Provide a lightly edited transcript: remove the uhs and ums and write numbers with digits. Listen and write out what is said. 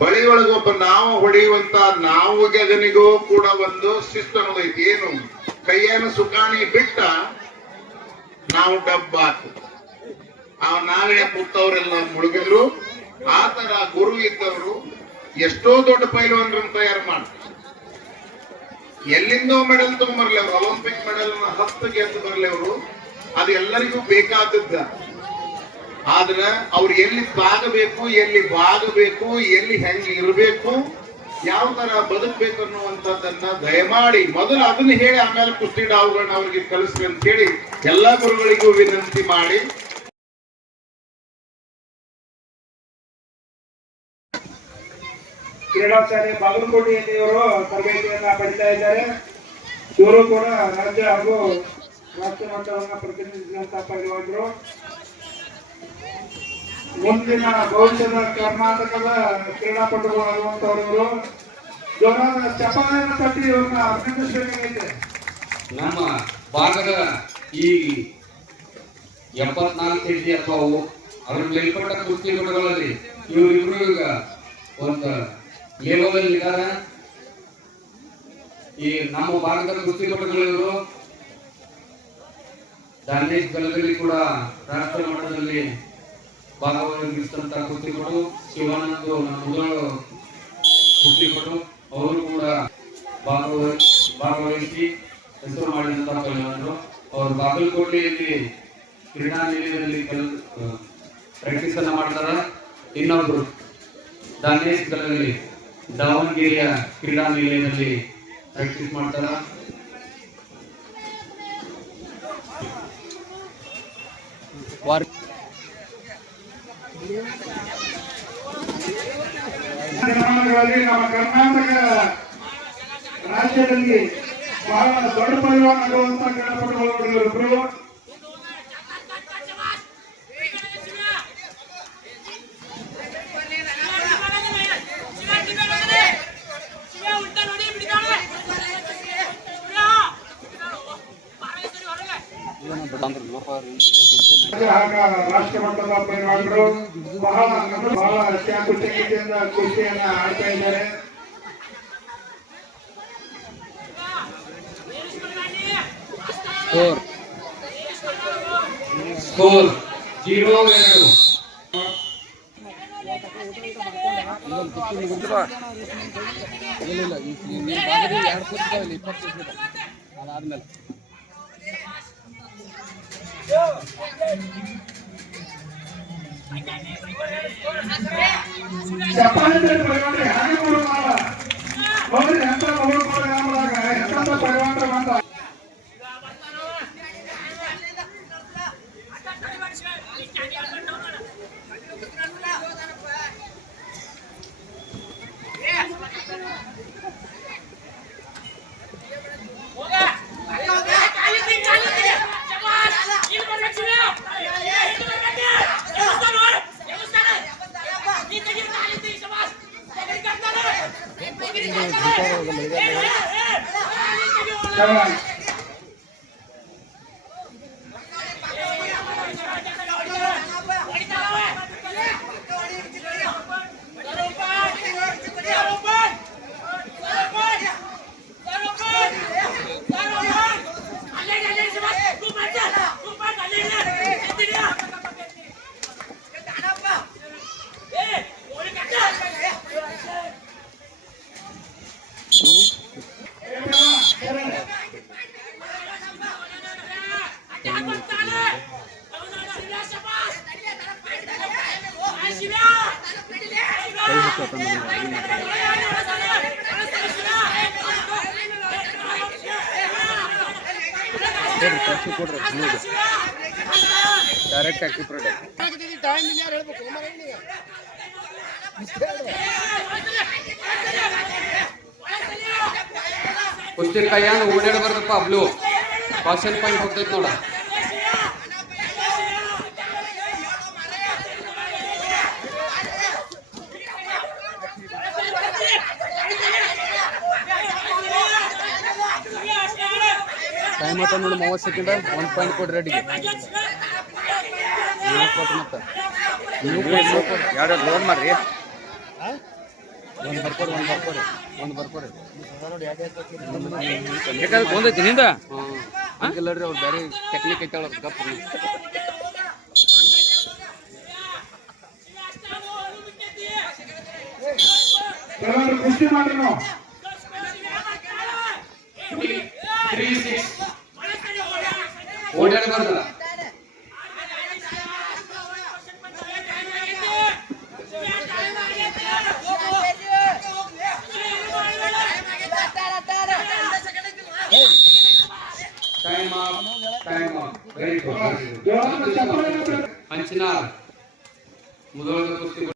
ಹೊಳೆಯೊಳಗೊಬ್ಬ ನಾವು ಹೊಡೆಯುವಂತ ನಾವು ಗಗನಿಗೂ ಕೂಡ ಒಂದು ಶಿಸ್ತು ಅನ್ನೋದೈತಿ. ಏನು ಕೈಯನ್ನು ಸುಕಾಣಿ ಬಿಟ್ಟ ನಾವು ಡಬ್ಬ ಆಗ್ತದೆ. ನಾವೇ ಕೂತವ್ರೆಲ್ಲ ಮುಳುಗಿದ್ರು. ಆತರ ಗುರು ಇದ್ದವರು ಎಷ್ಟೋ ದೊಡ್ಡ ಪೈಲ್ವಾನ್ರನ್ನ ತಯಾರು ಮಾಡ್ತಾರೆ. ಎಲ್ಲಿಂದೋ ಮೆಡಲ್ ತಗೊಂಡ್ಬರ್ಲಿ ಅವರು, ಒಲಿಂಪಿಕ್ ಮೆಡಲ್ 10 ಗೆದ್ದು ಬರ್ಲಿ ಅವರು, ಅದು ಎಲ್ಲರಿಗೂ ಬೇಕಾದದ್ದ. ಆದ್ರೆ ಅವ್ರು ಎಲ್ಲಿ ಬಾಗಬೇಕು, ಎಲ್ಲಿ ಬಾಗಬೇಕು, ಎಲ್ಲಿ ಹೆಂಗೆ ಇರಬೇಕು, ಯಾವ ತರ ಬದುಕಬೇಕು ಅನ್ನುವಂಥದ್ದನ್ನ ದಯಮಾಡಿ ಮೊದಲು ಅದನ್ನ ಹೇಳಿ ಆಮೇಲೆ ಕುಸ್ತಿ ಡಾವುಗಳನ್ನ ಅವ್ರಿಗೆ ಕಲಿಸ್ರಿ ಅಂತ ಹೇಳಿ ಎಲ್ಲಾ ಗುರುಗಳಿಗೂ ವಿನಂತಿ ಮಾಡಿ ಕ್ರೀಡಾಚಾರ್ಯ ಬಾಗಲಕೋಟೆಯಲ್ಲಿ ಇವರು ತರಬೇತಿಯನ್ನ ಪಡಿತಾ ಇದ್ದಾರೆ. ಇವರು ಕೂಡ ರಾಜ್ಯ ಹಾಗೂ ರಾಷ್ಟ್ರ ಮಟ್ಟವನ್ನು ಪ್ರತಿನಿಧಿಸಿದಂತಹ ಪೈಲ್ವಾನರು. ಮುಂದಿನ ಭವಿಷ್ಯದ ಕರ್ನಾಟಕದ ಕ್ರೀಡಾಪಟುಗಳು ಆಗುವಂತವರು. ಜೋರಾದ ಚಪ್ಪಾಳೆಯನ್ನು ತಟ್ಟಿ ಇವ್ರನ್ನ ಅಭಿನಂದಿಸಬೇಕಾಗಿದೆ. ನಮ್ಮ ಭಾಗದ ಈ 74 ಕೆಜಿ ಅಥವಾ ಅವರ ಮೇಲ್ಪಟ್ಟ ಕುಸ್ತಿಪಟುಗಳಲ್ಲಿ ಇವರಿಬ್ರು ಈಗ ಒಂದು ಲೆವೆಲ್ ಇದ್ದಾರೆ. ಈ ನಮ್ಮ ಭಾಗದ ಕುಸ್ತಿಪಟುಗಳು ದಾನೇಶ್ ಗಲದಲ್ಲಿ ಕೂಡ ರಾಷ್ಟ್ರ ಮಟ್ಟದಲ್ಲಿ ಭಾಗವಹಿಸಿದಂತ ಕುಸ್ತಿಪಟು. ಶಿವಾನಂದ್ ಮೊದಲು ಕುಸ್ತಿಪಟು, ಅವರು ಕೂಡ ಭಾಗವಹಿಸಿ ಹೆಸರು ಮಾಡಿದಂತಹ ಪೈಲ್ವಾನರು. ಅವರು ಬಾಗಲಕೋಟೆಯಲ್ಲಿ ಕ್ರೀಡಾ ನಿಲಯದಲ್ಲಿ ಪ್ರಾಕ್ಟೀಸ್ ಅನ್ನ ಮಾಡ್ತಾರ. ಇನ್ನೊಬ್ರು ದಾನೇಶ್ ಗಲಲ್ಲಿ ದಾವಣಗೆರೆಯ ಕ್ರೀಡಾ ನಿಲಯದಲ್ಲಿ ಪ್ರಾಕ್ಟೀಸ್ ಮಾಡ್ತಾರ. ನಮ್ಮ ಕರ್ನಾಟಕ ರಾಜ್ಯದಲ್ಲಿ ಬಹಳ ದೊಡ್ಡ ಪೈಲ್ವಾನ್ ಆಗುವಂತ ಕ್ರೀಡಾಪಟುಗಳು ಇವರಿಬ್ರು. ರಾಷ್ಟ್ರ ಮಟ್ಟದ ಪೈಲ್ವಾನರು ಬಹಳ ಚಾಕುಚಕ್ಯತೆಯಿಂದ ಕುಸ್ತಿಯನ್ನ ಆಡ್ತಾ ಇದ್ದಾರೆ. ಸ್ಕೋರ್ 0-2. ಅದಾದ್ಮೇಲೆ ಚಪ್ಪಾಳೆ ಪೈಲ್ವಾನ್ರಿ ಹಾಗೆ ಕೊಡುವಾಗ ಹೋಗ್ರಿ ಅಂತ ಎಂತ ಪೈಲ್ವಾನ್ರ ಅಂತ ಡೈರೆಕ್ಟ್ ಆಗಿ ಕುಸ್ತಿ ಕೈಯಾಗ ಓಡಾಡಬಾರ್ದಪ್ಪ. ಬ್ಲೂ ಕಾಷನ್ ಪಾಯಿಂಟ್ ಹೋಗ್ತೈತಿ ನೋಡ. ಟೈಮ್ ಆತ ನೋಡಿ 30 ಸೆಕೆಂಡ್. 1 ಪಾಯಿಂಟ್ ಕೊಡ್ರಿ ರೆಡಿಗೆ. ನೀವು ಕೊಟ್ಟು ಮತ್ತೆ ನೀವು ಎರಡು ಲೋನ್ ಮಾಡ್ರಿ. ಬೇಕಾದ್ರೆ ಬಂದೈತಿ ನಿಂದ ಹಂಗಿಲ್ಲರಿ ಅವ್ರು ಬೇರೆ ಟೆಕ್ನಿಕ್ ಐತೆ ಅವ್ರ ಗಪ್ಪ ಕೆಲವರು ಕುಸ್ತಿ ಮಾಡ್ರಿ ನಾವು ಓಡಾಡಬಾರ್ದಲ್ಲ ಟೈಮ್ ವೆರಿ ಗುಡ್ ಚಪ್ಪಾಳೆ ಹಂಚಿನಾರ್ ಮೊದಲ ಕುಸ್ತಿ